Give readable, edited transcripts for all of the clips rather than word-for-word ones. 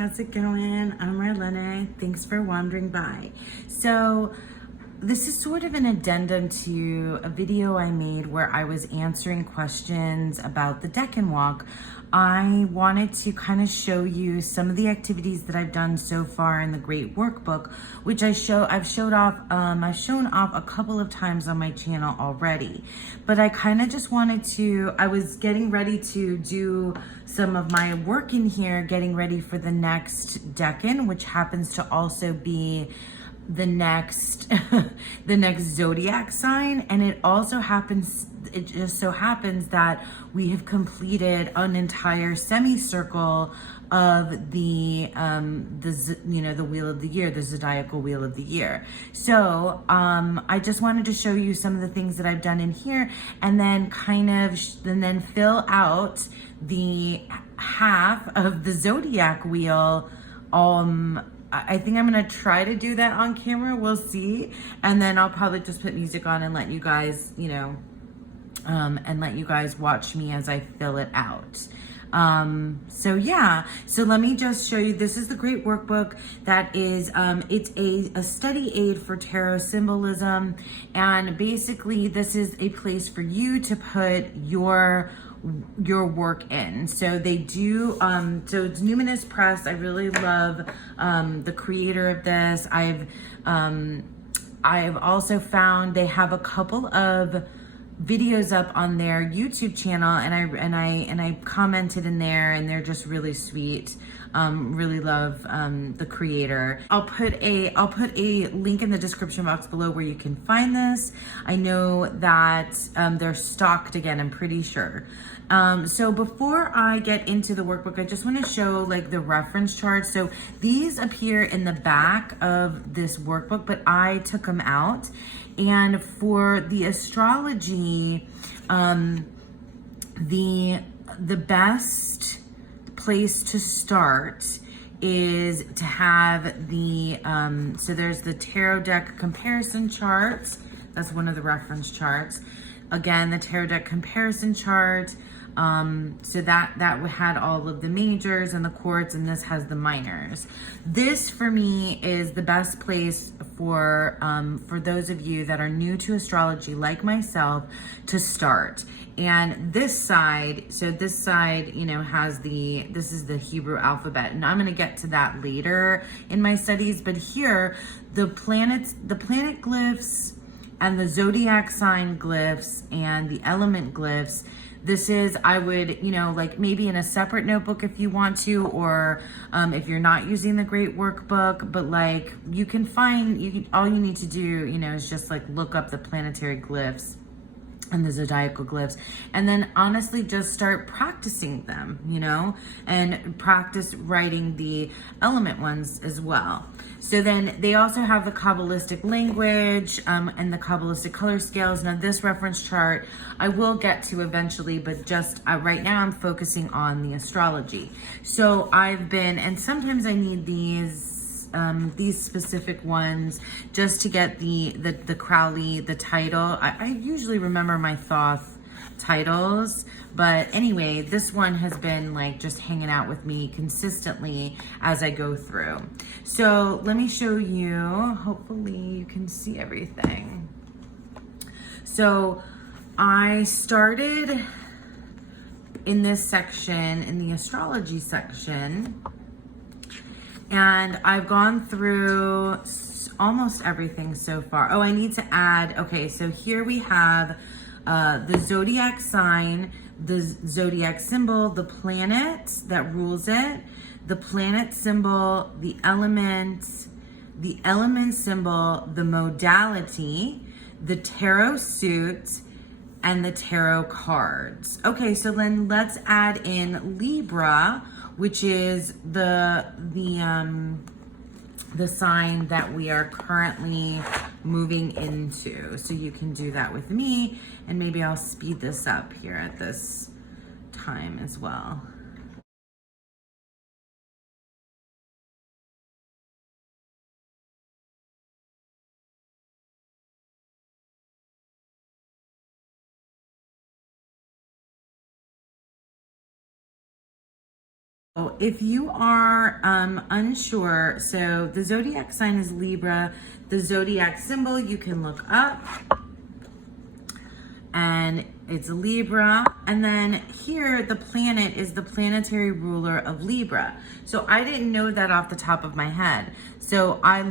how's it going? I'm Marlene. Thanks for wandering by. So this is sort of an addendum to a video I made where I was answering questions about the Decan Walk. I wanted to kind of show you some of the activities that I've done so far in the Great Workbook, which I've shown off a couple of times on my channel already. But I kind of just wanted to, I was getting ready to do some of my work in here, getting ready for the next Decan, which happens to also be the next the next zodiac sign. And it just so happens that we have completed an entire semicircle of the wheel of the year, the zodiacal wheel of the year. So I just wanted to show you some of the things that I've done in here, and then then fill out the half of the zodiac wheel. I think I'm gonna try to do that on camera. We'll see. And then I'll probably just put music on and let you guys, watch me as I fill it out. So yeah, so let me just show you. This is the Great Workbook. That is, it's a study aid for tarot symbolism. And basically this is a place for you to put your work in. So they do, so it's Numinous Press. I really love the creator of this. I've also found they have a couple of videos up on their YouTube channel, and I commented in there, and they're just really sweet. Really love the creator. I'll put a link in the description box below where you can find this. I know that they're stocked again, I'm pretty sure. So before I get into the workbook, I just want to show like the reference charts. So these appear in the back of this workbook, but I took them out. And for the astrology, the best place to start is to have the, so there's the tarot deck comparison charts. That's one of the reference charts. Again, the tarot deck comparison chart. So that had all of the majors and the quartz, and this has the minors. This for me is the best place for those of you that are new to astrology like myself to start. And this side, has this is the Hebrew alphabet, and I'm going to get to that later in my studies. But here, the planet glyphs and the zodiac sign glyphs and the element glyphs. This is, I would, like maybe in a separate notebook if you want to, or if you're not using the Great Workbook, but like you can find, all you need to do, is just like look up the planetary glyphs and the zodiacal glyphs, and then honestly just start practicing them, and practice writing the element ones as well. So then they also have the Kabbalistic language and the Kabbalistic color scales. Now this reference chart I will get to eventually, but just right now I'm focusing on the astrology. So and sometimes I need these specific ones just to get the Crowley, the title. I usually remember my Thoth titles, but anyway, this one has been like just hanging out with me consistently as I go through. So let me show you, hopefully you can see everything. So I started in this section, in the astrology section, and I've gone through almost everything so far. Oh, I need to add, okay, so here we have the zodiac sign, the zodiac symbol, the planet that rules it, the planet symbol, the element symbol, the modality, the tarot suit, and the tarot cards. Okay, so then let's add in Libra, which is the sign that we are currently moving into. So you can do that with me, and maybe I'll speed this up here at this time as well. If you are unsure, so the zodiac sign is Libra. The zodiac symbol you can look up, and it's Libra. And then here, the planet is the planetary ruler of Libra. So I didn't know that off the top of my head. So I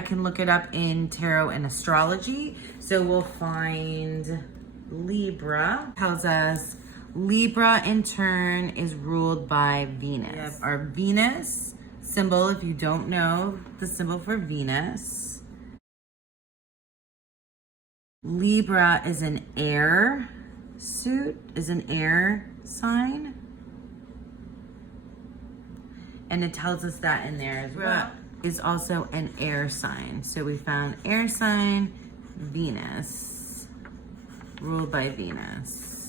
can look it up in tarot and astrology. So we'll find Libra. Tells us Libra in turn is ruled by Venus. We have our Venus symbol, if you don't know the symbol for Venus. Libra is an air sign. And it tells us that in there as well. Is also an air sign. So we found air sign, Venus, ruled by Venus.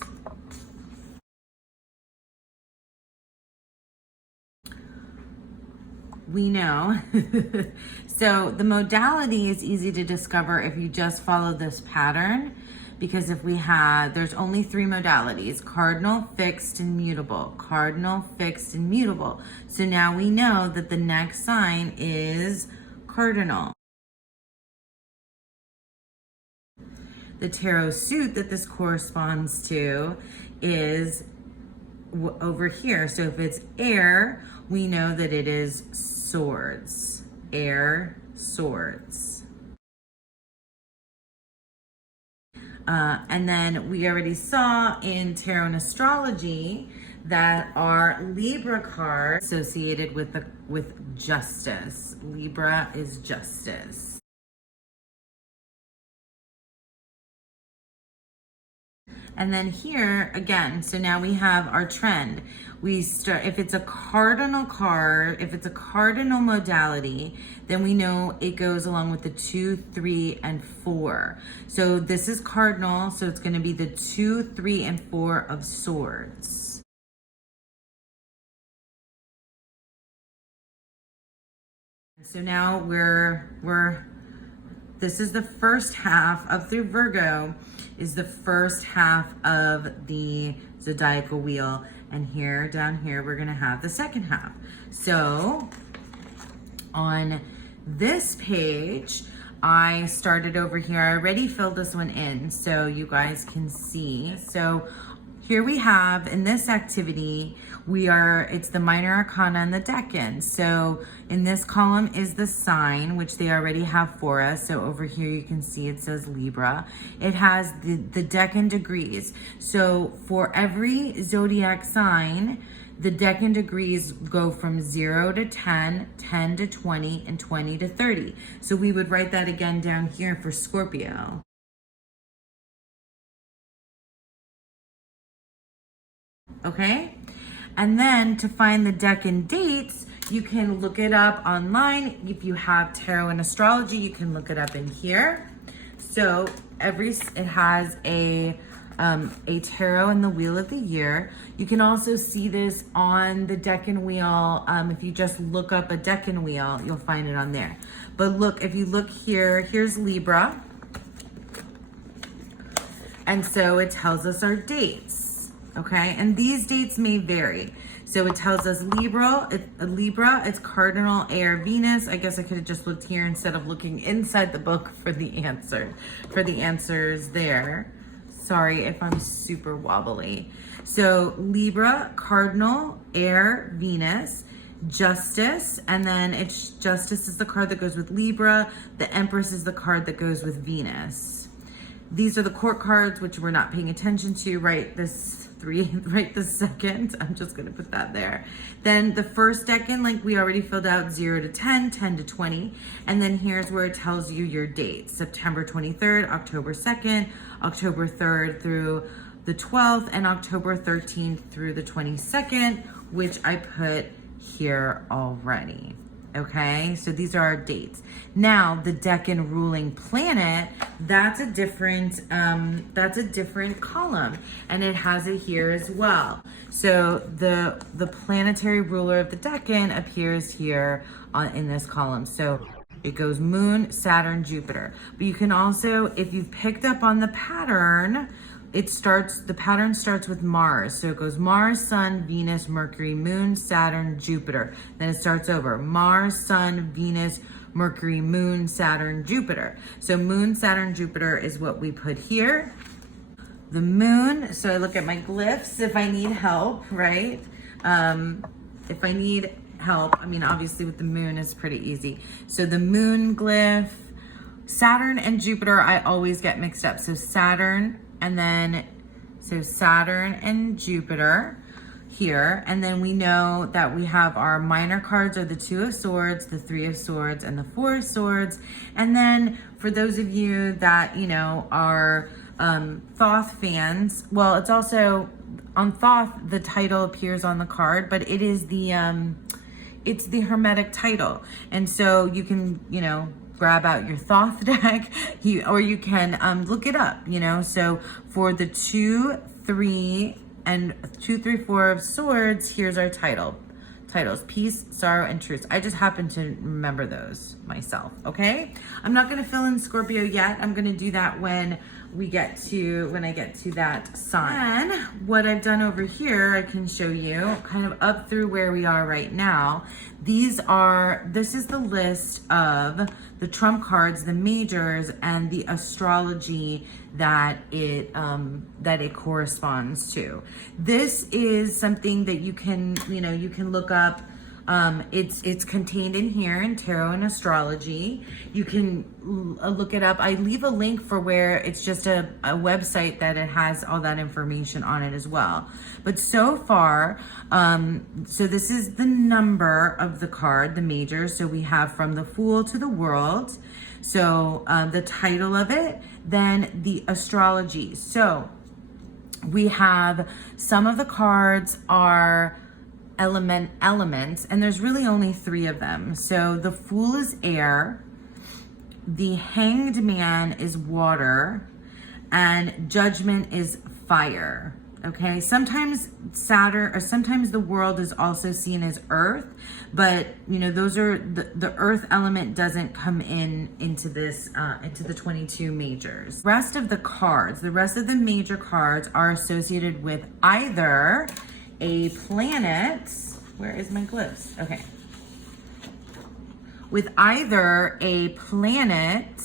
We know. So the modality is easy to discover if you just follow this pattern, because there's only 3 modalities: cardinal, fixed, and mutable. Cardinal, fixed, and mutable. So now we know that the next sign is cardinal. The tarot suit that this corresponds to is over here. So if it's air, we know that it is swords. Air, swords. And then we already saw in tarot and astrology that our Libra card associated with justice. Libra is justice. And then here again, so now we have our trend. We start, if it's a cardinal card, if it's a cardinal modality, then we know it goes along with the 2, 3, and 4. So this is cardinal, so it's going to be the 2, 3, and 4 of swords. So now this is the first half up through Virgo, is the first half of the zodiacal wheel. And here, down here, we're gonna have the second half. So on this page, I started over here. I already filled this one in so you guys can see. So here we have, in this activity, it's the minor arcana and the decan. So in this column is the sign, which they already have for us. So over here you can see it says Libra. It has the decan degrees. So for every zodiac sign, the decan degrees go from 0 to 10, 10 to 20, and 20 to 30. So we would write that again down here for Scorpio. Okay? And then to find the decan dates, you can look it up online. If you have tarot and astrology, you can look it up in here. So it has a tarot and the wheel of the year. You can also see this on the decan wheel. If you just look up a decan wheel, you'll find it on there. But look, if you look here, here's Libra. And so it tells us our dates. Okay, and these dates may vary. So it tells us Libra, it's cardinal, air, Venus. I guess I could have just looked here instead of looking inside the book for the answers there. Sorry if I'm super wobbly. So Libra, cardinal, air, Venus, justice, and then justice is the card that goes with Libra. The Empress is the card that goes with Venus. These are the court cards, which we're not paying attention to right this second. I'm just gonna put that there. Then the first decan, like we already filled out, 0 to 10, 10 to 20. And then here's where it tells you your dates: September 23rd, October 2nd, October 3rd through the 12th, and October 13th through the 22nd, which I put here already. Okay, so these are our dates. Now the decan ruling planet, that's a different column, and it has it here as well. So the planetary ruler of the decan appears here in this column. So it goes Moon, Saturn, Jupiter. But you can also, if you've picked up on the pattern, the pattern starts with Mars. So it goes Mars, Sun, Venus, Mercury, Moon, Saturn, Jupiter. Then it starts over Mars, Sun, Venus, Mercury, Moon, Saturn, Jupiter. So Moon, Saturn, Jupiter is what we put here. The moon, so I look at my glyphs if I need help, right? If I need help, I mean, obviously with the moon it's pretty easy. So the moon glyph, Saturn and Jupiter, I always get mixed up. So Saturn and Jupiter here. And then we know that we have our minor cards are the Two of Swords, the Three of Swords, and the Four of Swords. And then for those of you that, you know, are Thoth fans, well, it's also on Thoth, the title appears on the card, but it is it's the Hermetic title. And so you can, you know, grab out your Thoth deck, or you can look it up, you know. So for the 2, 3, and 2, 3, 4 of Swords, here's our titles: Peace, Sorrow, and Truth. I just happen to remember those myself, okay? I'm not gonna fill in Scorpio yet. I'm gonna do that when I get to that sign. And what I've done over here, I can show you kind of up through where we are right now. This is the list of the trump cards, the majors, and the astrology that it corresponds to. This is something that you can look up. It's contained in here in Tarot and Astrology. You can look it up. I leave a link for where it's just a website that it has all that information on it as well. But so far, so this is the number of the card, the major. So we have from the Fool to the World. So the title of it, then the astrology. So we have some of the cards are elements, and there's really only 3 of them. So the Fool is air, the Hanged Man is water, and Judgment is fire. Okay, sometimes sometimes the World is also seen as earth, but you know, those are the earth element doesn't come into this into the 22 majors. The rest of the major cards are associated with either a planet. Where is my glyphs? Okay. With either a planet,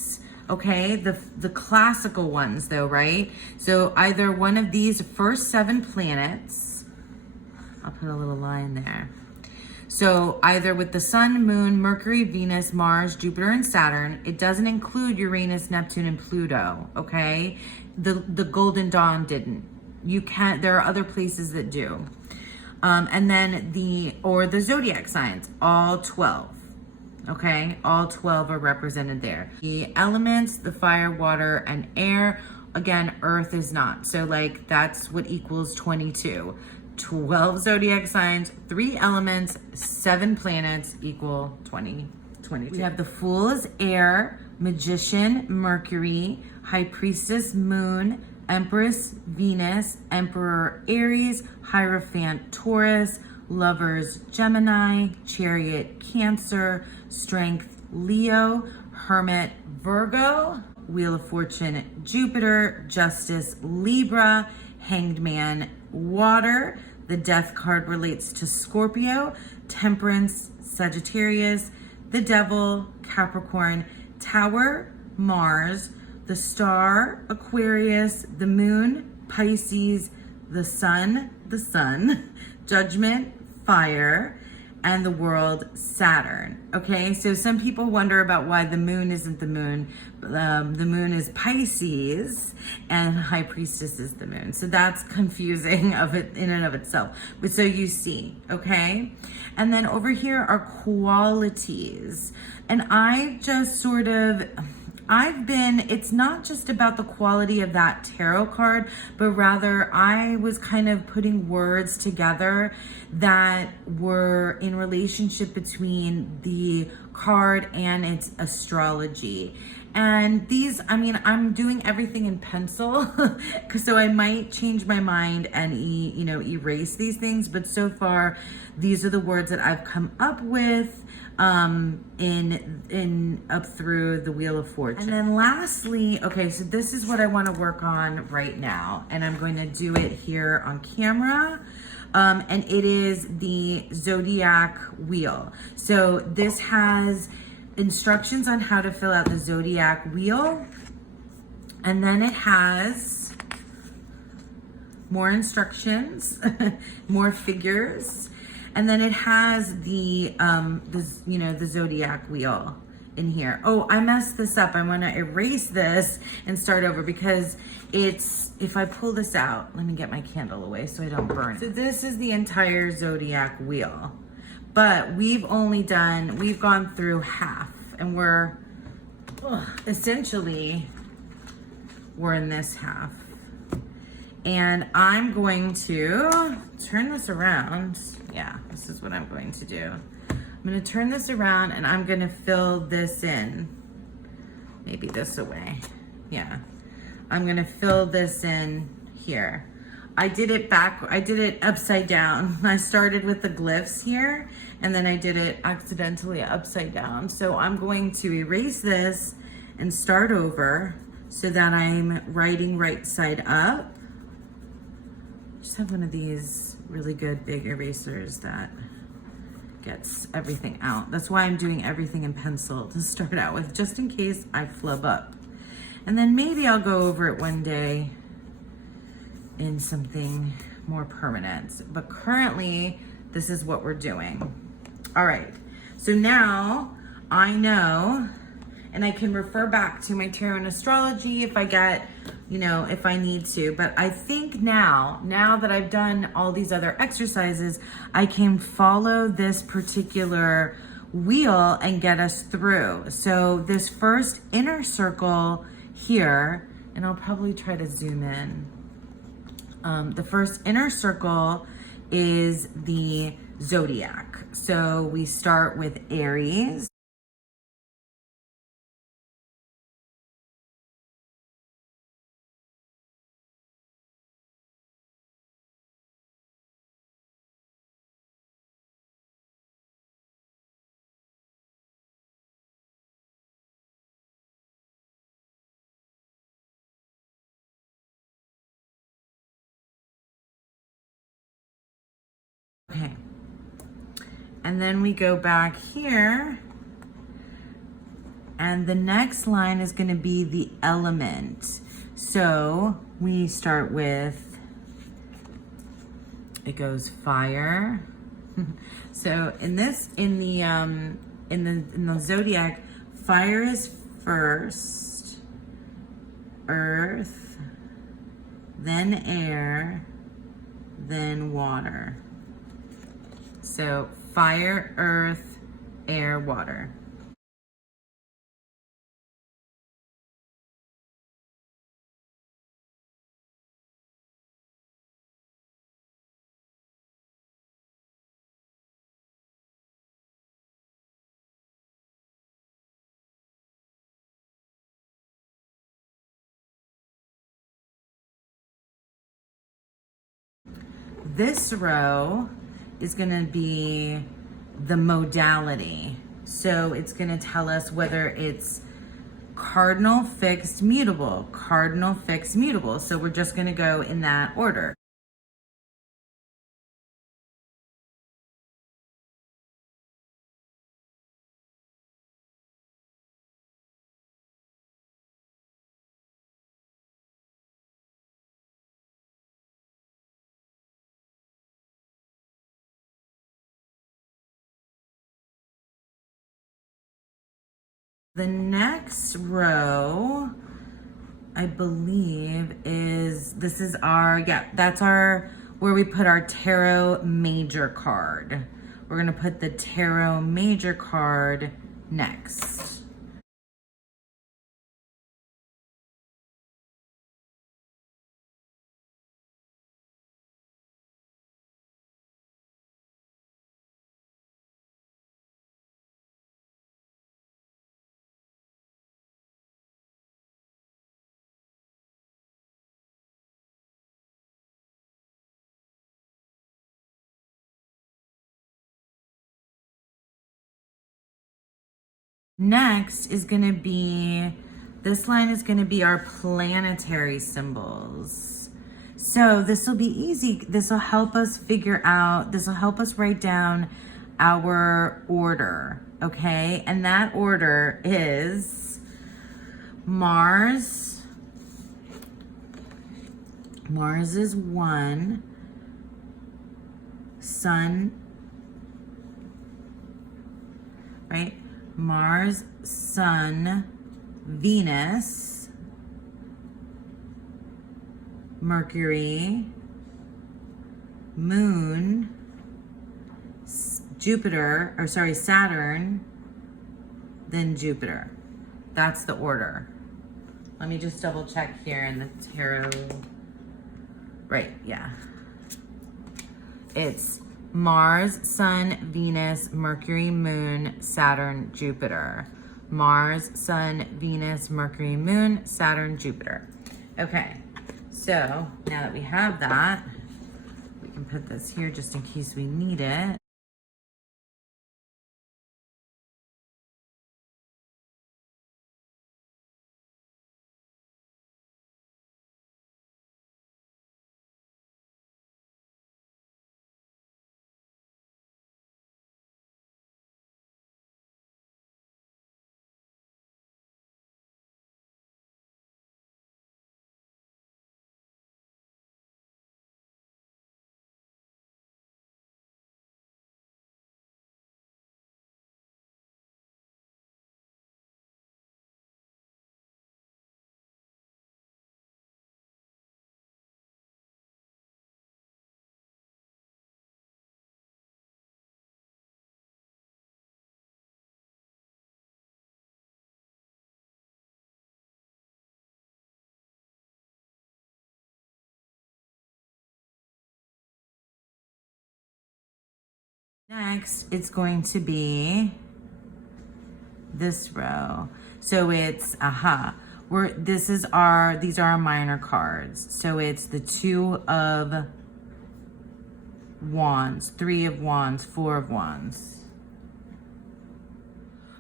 okay, the classical ones though, right? So either one of these first 7 planets, I'll put a little line there. So either with the Sun, Moon, Mercury, Venus, Mars, Jupiter, and Saturn. It doesn't include Uranus, Neptune, and Pluto, okay? The Golden Dawn didn't. There are other places that do. And then the zodiac signs, all 12. Okay, all 12 are represented there. The elements, the fire, water, and air. Again, earth is not. So like that's what equals 22. 12 zodiac signs, 3 elements, 7 planets equal 22. We have the Fool is air, Magician, Mercury, High Priestess, Moon, Empress, Venus, Emperor, Aries, Hierophant, Taurus, Lovers, Gemini, Chariot, Cancer, Strength, Leo, Hermit, Virgo, Wheel of Fortune, Jupiter, Justice, Libra, Hanged Man, Water. The Death card relates to Scorpio, Temperance, Sagittarius, the Devil, Capricorn, Tower, Mars, the Star, Aquarius, the Moon, Pisces, the Sun, Judgment, Fire, and the World, Saturn. Okay, so some people wonder about why the Moon isn't the Moon. The Moon is Pisces, and High Priestess is the Moon. So that's confusing in and of itself. But so you see, okay? And then over here are qualities. And I just sort of... it's not just about the quality of that tarot card, but rather I was kind of putting words together that were in relationship between the card and its astrology. And these, I mean, I'm doing everything in pencil, so I might change my mind and erase these things. But so far, these are the words that I've come up with in up through the Wheel of Fortune. And then lastly, okay, so this is what I want to work on right now, and I'm going to do it here on camera. And it is the Zodiac Wheel. So this has instructions on how to fill out the Zodiac Wheel. And then it has more instructions, more figures. And then it has the Zodiac Wheel in here. Oh, I messed this up. I want to erase this and start over because if I pull this out, let me get my candle away so I don't burn it. So this is the entire Zodiac Wheel, but we've gone through half, and we're essentially in this half. And I'm going to turn this around. Yeah, this is what I'm going to do. I'm going to turn this around and I'm going to fill this in. Maybe this away. Yeah. I'm going to fill this in here. I did it upside down. I started with the glyphs here and then I did it accidentally upside down. So I'm going to erase this and start over so that I'm writing right side up. Just have one of these really good big erasers that gets everything out. That's why I'm doing everything in pencil to start out with, just in case I flub up. And then maybe I'll go over it one day in something more permanent. But currently, this is what we're doing. All right, so now I know, and I can refer back to my tarot and astrology if I get, if I need to. But I think now that I've done all these other exercises, I can follow this particular wheel and get us through. So this first inner circle here, and I'll probably try to zoom in. The first inner circle is the zodiac. So we start with Aries. Okay. And then we go back here. And the next line is going to be the element. So we start with, it goes fire. So in the zodiac, fire is first, earth, then air, then water. So fire, earth, air, water. This row is going to be the modality. So it's going to tell us whether it's cardinal, fixed, mutable, cardinal, fixed, mutable. So we're just going to go in that order. The next row, I believe, this is our, that's our, where we put our tarot major card. We're gonna put the tarot major card next. Next is going to be, this line is going to be our planetary symbols. So this will be easy. This will help us figure out, this will help us write down our order, okay? And that order is Mars. Mars is 1. Sun, right? Mars, Sun, Venus, Mercury, Moon, Saturn, then Jupiter. That's the order. Let me just double check here in the tarot. Right, yeah. It's Mars, Sun, Venus, Mercury, Moon, Saturn, Jupiter. Mars, Sun, Venus, Mercury, Moon, Saturn, Jupiter. Okay, so now that we have that, we can put this here just in case we need it. Next, it's going to be this row. So it's, these are our minor cards. So it's the 2 of Wands, 3 of Wands, 4 of Wands.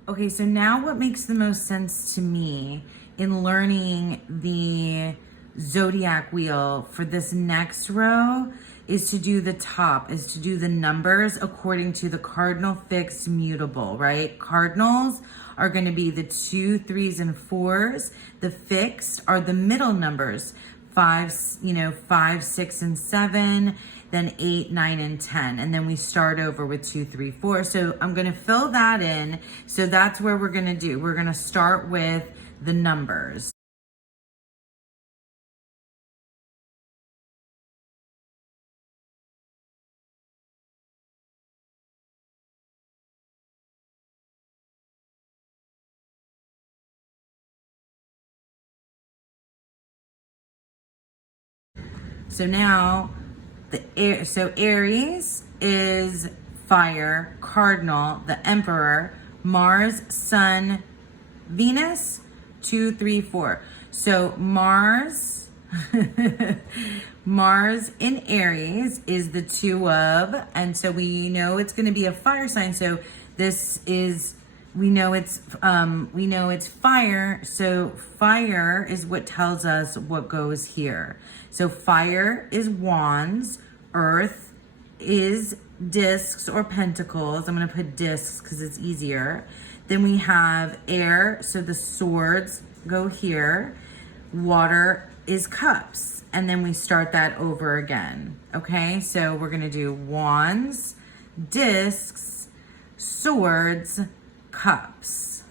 Okay, so now what makes the most sense to me in learning the zodiac wheel for this next row is to do the top, is to do the numbers according to the cardinal, fixed, mutable, right? Cardinals are going to be the 2, 3s, and 4s. The fixed are the middle numbers, 5, 6, and 7, then 8, 9, and 10. And then we start over with 2, 3, 4. So I'm going to fill that in. So that's where we're going to do. We're going to start with the numbers. So now, Aries is fire, cardinal, the emperor, Mars, Sun, Venus, 2, 3, 4. So Mars, Mars in Aries is the 2 of, and so we know it's going to be a fire sign. So this is, we know it's fire. So fire is what tells us what goes here. So fire is wands, earth is discs or pentacles. I'm going to put discs because it's easier. Then we have air, so the swords go here. Water is cups, and then we start that over again. Okay, so we're going to do wands, discs, swords, cups.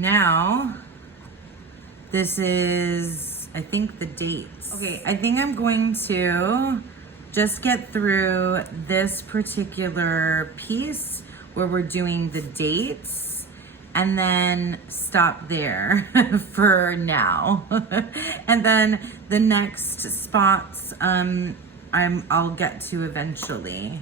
Now, this is, I think, the dates. Okay, I think I'm going to just get through this particular piece where we're doing the dates and then stop there for now. And then the next spots I'll get to eventually.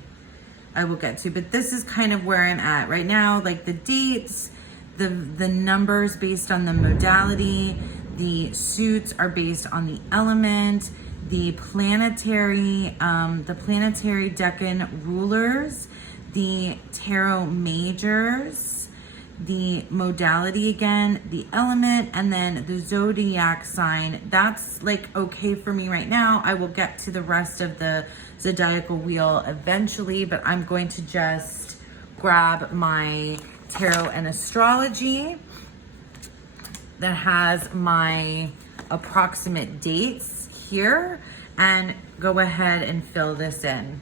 I will get to, but this is kind of where I'm at right now, like the dates, the numbers based on the modality, the suits are based on the element, the planetary Decan rulers, the tarot majors, the modality again, the element, and then the zodiac sign. That's like okay for me right now. I will get to the rest of the zodiacal wheel eventually, but I'm going to just grab my tarot and astrology that has my approximate dates here and go ahead and fill this in.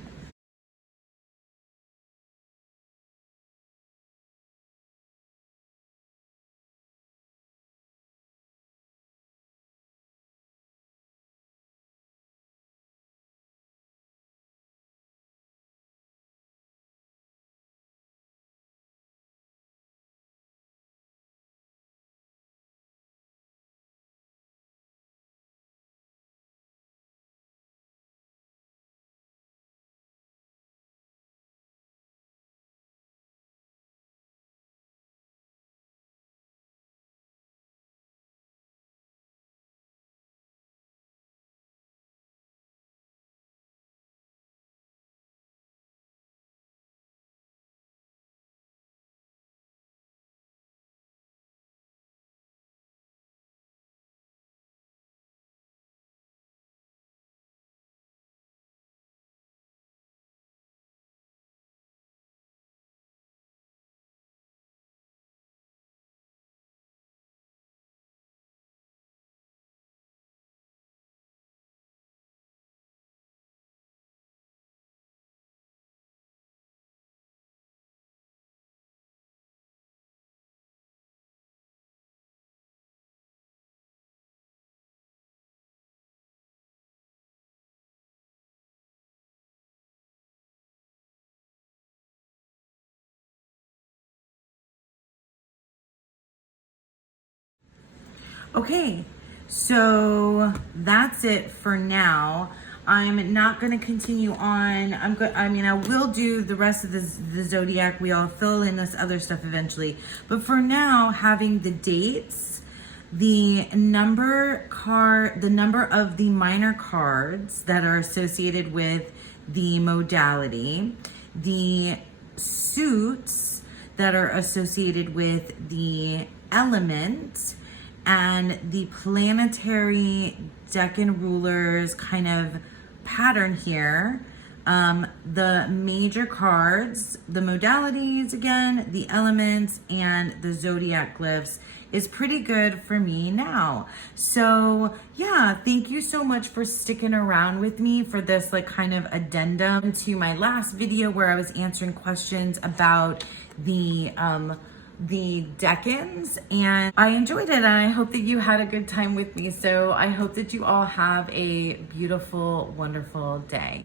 Okay, so that's it for now. I'm not going to continue on. I will do the rest of the zodiac wheel, fill in this other stuff eventually. But for now, having the dates, the number of the minor cards that are associated with the modality, the suits that are associated with the element, and the planetary Decan rulers kind of pattern here. The major cards, the modalities again, the elements, and the zodiac glyphs is pretty good for me now. So yeah, thank you so much for sticking around with me for this like kind of addendum to my last video where I was answering questions about the Decans, and I enjoyed it, and I hope that you had a good time with me. So I hope that you all have a beautiful, wonderful day.